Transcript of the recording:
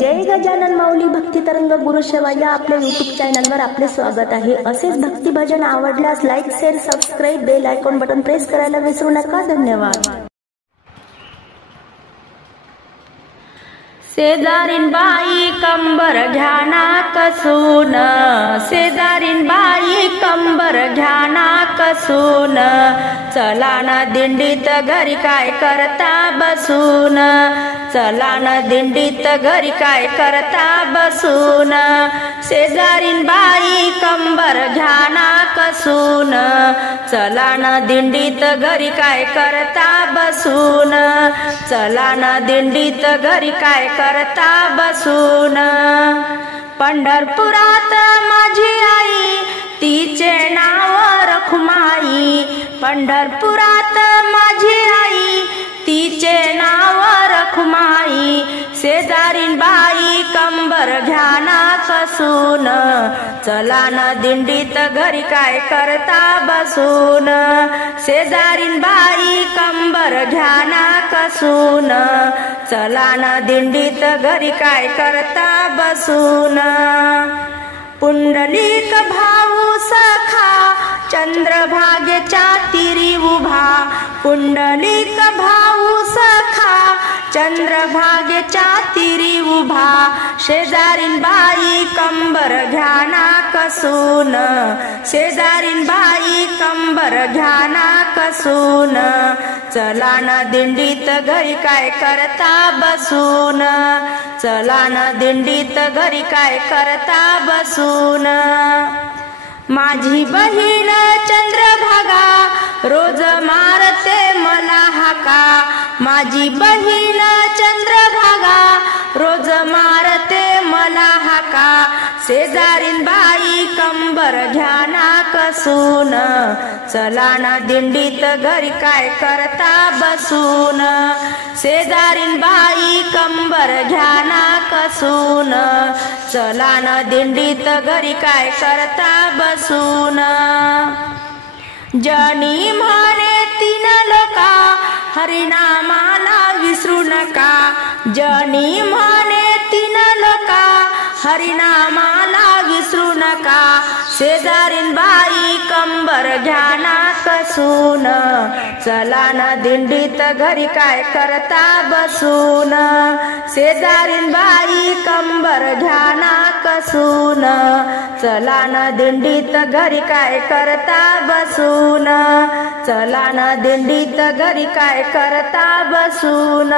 जय गजानन माऊली भक्ती तरंग गुरुसेवा या आपल्या YouTube चॅनलवर आपले स्वागत आहे। असेच भक्ती भजन आवडल्यास like share subscribe bell icon button press करायला विसरू नका। धन्यवाद। शेजारीन बाई कंबर घ्याना कसून, शेजारीन बाई कंबर घ्याना कसून, चला ना दिंडीत घरी काय करता बसून, चला ना दिंडीत घरी काय करता बसून, शेजारीन बाई कंबर घ्याना कसून, चला ना दिंडीत घरी काय करता बसून, चला ना दिंडीत घरी काय करता बसून। पंढरपुरात माझी आई तिचे नाव रखुमाई, पंढरपुरात माझी आई तिचे नाव रखुमाई, शेजारीन बाई कंबर घ्याना कसून, चला ना दिंडीत घरी काय करता बसून, शेजारीन बाई कंबर घ्याना कसून, चला ना दिंडीत घरी काय करता बसून। पुंडलिक भाऊ सखा चंद्रभागेच्या तीरी उभा, पुंडलिक भाऊ सखा चंद्रभागेच्या तीरी उभा, शेजारीन बाई कंबर घ्याना कसून, शेजारीन बाई कंबर घ्याना कसून, चला ना दिंडीत घरी काय करता बसून, चला ना दिंडीत घरी काय करता बसून। माझी बहीण चंद्रभागा रोज मारते मला हाका, माझी बहीण चंद्रभागा रोज मारते मला हाका, शेजारीन बाई कंबर घ्याना कसून, चला ना दिंडीत घरी काय करता बसून, शेजारीन बाई कंबर घ्याना कसून, चला ना दिंडीत घरी काय करता बसून। जनी म्हणे तीन लोका हरिनामाला विसरू नका, जनी म्हणे तीन लोका हरिनामाला विसरू नका, शेजारीन बाई कंबर घ्याना कसून, चला ना दिंडीत घरी काय करता बसून, शेजारीन बाई कंबर घ्याना कसून, चला ना दिंडीत घरी काय करता बसून, चला ना दिंडीत घरी काय करता बसून।